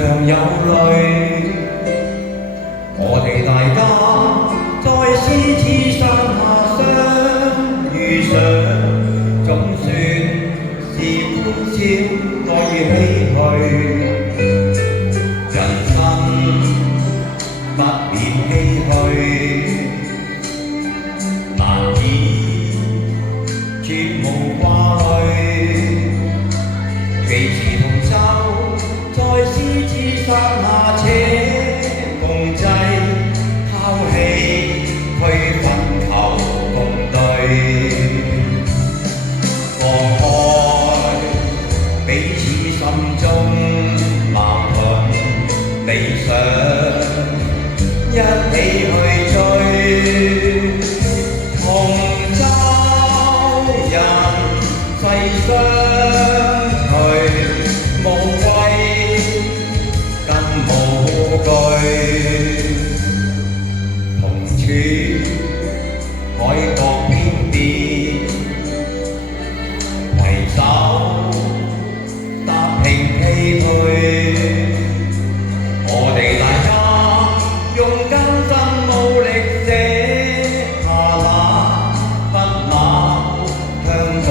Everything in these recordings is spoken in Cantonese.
常有淚，我哋大家在獅子山下相遇上，總算是歡笑多於唏噓，人生不免唏噓，難以絕無掛慮。幾時同舟在獅子山下且共濟，拋棄區分求共對，放開彼此心中矛盾理想，一起去追，同舟人世相無畏更無懼，同處海角天邊，攜手踏平崎嶇。我哋大家用艱辛努力寫下那不朽香港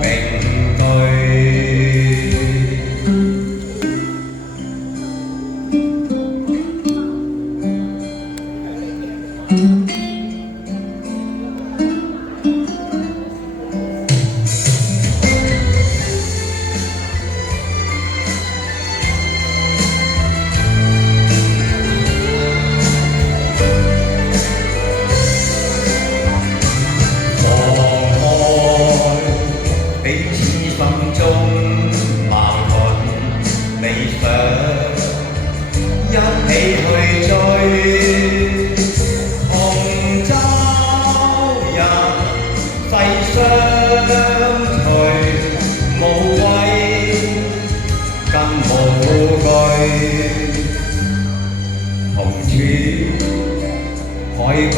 名句。彼此心中矛盾理想，一起去追，同舟人世相隨，無畏更無懼，同處海角